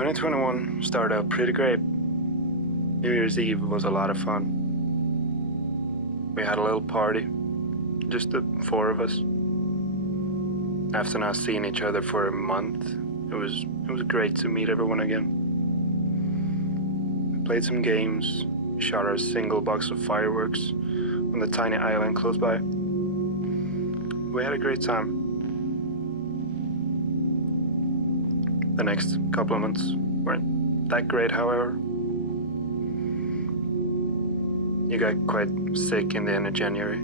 2021 started out pretty great. New Year's Eve was a lot of fun. We had a little party, just the four of us. After not seeing each other for a month, it was great to meet everyone again. We played some games, shot our single box of fireworks on the tiny island close by. We had a great time. The next couple of months weren't that great, however. You got quite sick in the end of January.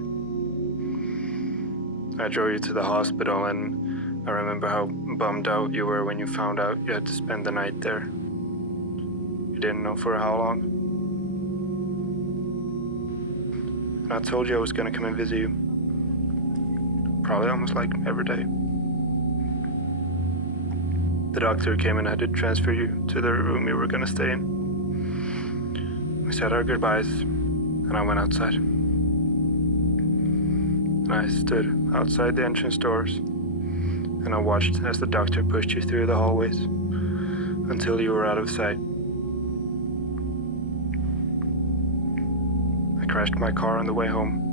I drove you to the hospital, and I remember how bummed out you were when you found out you had to spend the night there. You didn't know for how long. And I told you I was gonna come and visit you. Probably almost like every day. The doctor came and had to transfer you to the room you were gonna stay in. We said our goodbyes, and I went outside. And I stood outside the entrance doors, and I watched as the doctor pushed you through the hallways until you were out of sight. I crashed my car on the way home.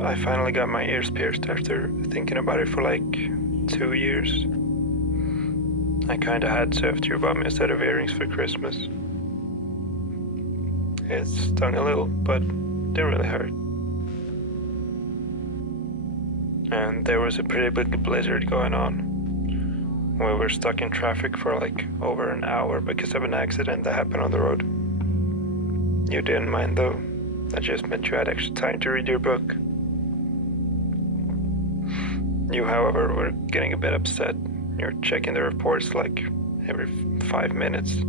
I finally got my ears pierced after thinking about it for like 2 years. I kinda had to after you bought me a set of earrings for Christmas. It stung a little, but didn't really hurt. And there was a pretty big blizzard going on. We were stuck in traffic for like over an hour because of an accident that happened on the road. You didn't mind though. That just meant you had extra time to read your book. You, however, were getting a bit upset. You're checking the reports like every 5 minutes.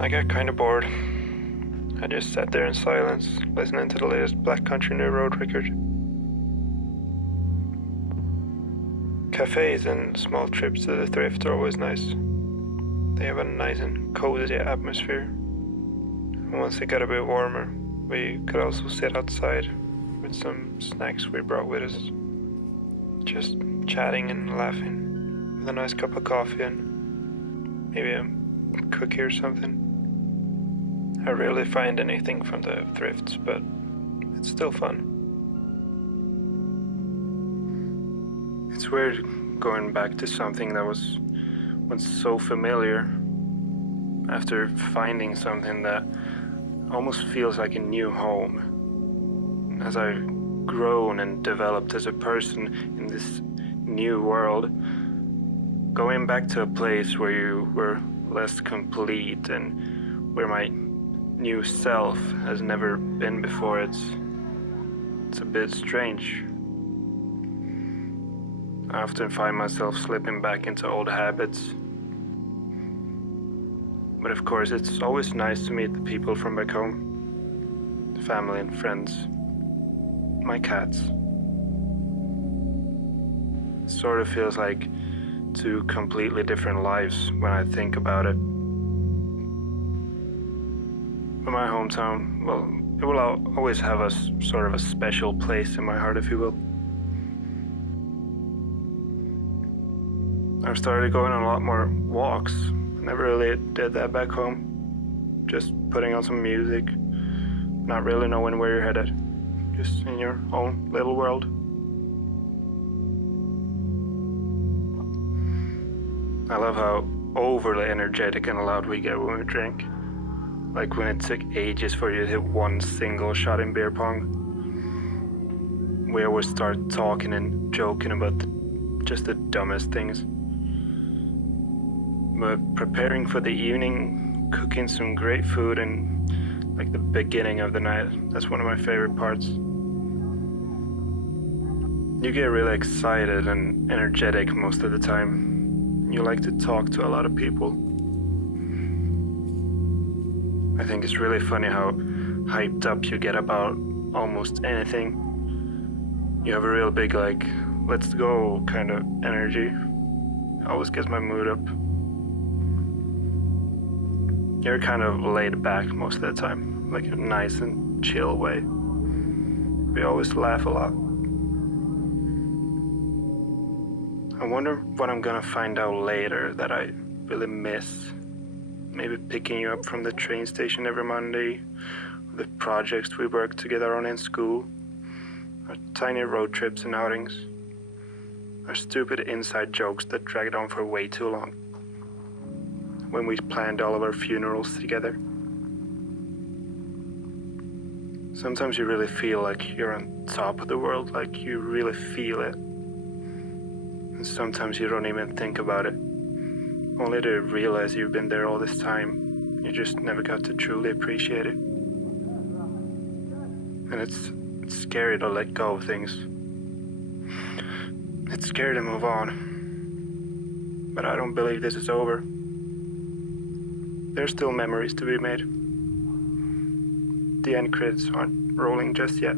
I got kinda bored. I just sat there in silence, listening to the latest Black Country New Road record. Cafes and small trips to the thrift are always nice. They have a nice and cozy atmosphere. And once it got a bit warmer, we could also sit outside with some snacks we brought with us. Just chatting and laughing with a nice cup of coffee and maybe a cookie or something. I rarely find anything from the thrifts, but it's still fun. It's weird going back to something that was once so familiar after finding something that almost feels like a new home. As I've grown and developed as a person in this new world, going back to a place where you were less complete and where my new self has never been before, it's a bit strange. I often find myself slipping back into old habits. But of course, it's always nice to meet the people from back home. Family and friends. My cats. It sort of feels like two completely different lives when I think about it. But my hometown, well, it will always have a sort of a special place in my heart, if you will. I've started going on a lot more walks. I never really did that back home. Just putting on some music, not really knowing where you're headed. Just in your own little world. I love how overly energetic and loud we get when we drink. Like when it took ages for you to hit one single shot in beer pong. We always start talking and joking about just the dumbest things. But preparing for the evening, cooking some great food, and like the beginning of the night, that's one of my favorite parts. You get really excited and energetic most of the time. You like to talk to a lot of people. I think it's really funny how hyped up you get about almost anything. You have a real big like, let's go kind of energy. It always gets my mood up. You're kind of laid back most of the time, like a nice and chill way. We always laugh a lot. I wonder what I'm gonna find out later that I really miss. Maybe picking you up from the train station every Monday, the projects we worked together on in school, our tiny road trips and outings, our stupid inside jokes that dragged on for way too long, when we planned all of our funerals together. Sometimes you really feel like you're on top of the world, like you really feel it. And sometimes you don't even think about it, only to realize you've been there all this time. You just never got to truly appreciate it. And it's scary to let go of things. It's scary to move on. But I don't believe this is over. There's still memories to be made. The end credits aren't rolling just yet.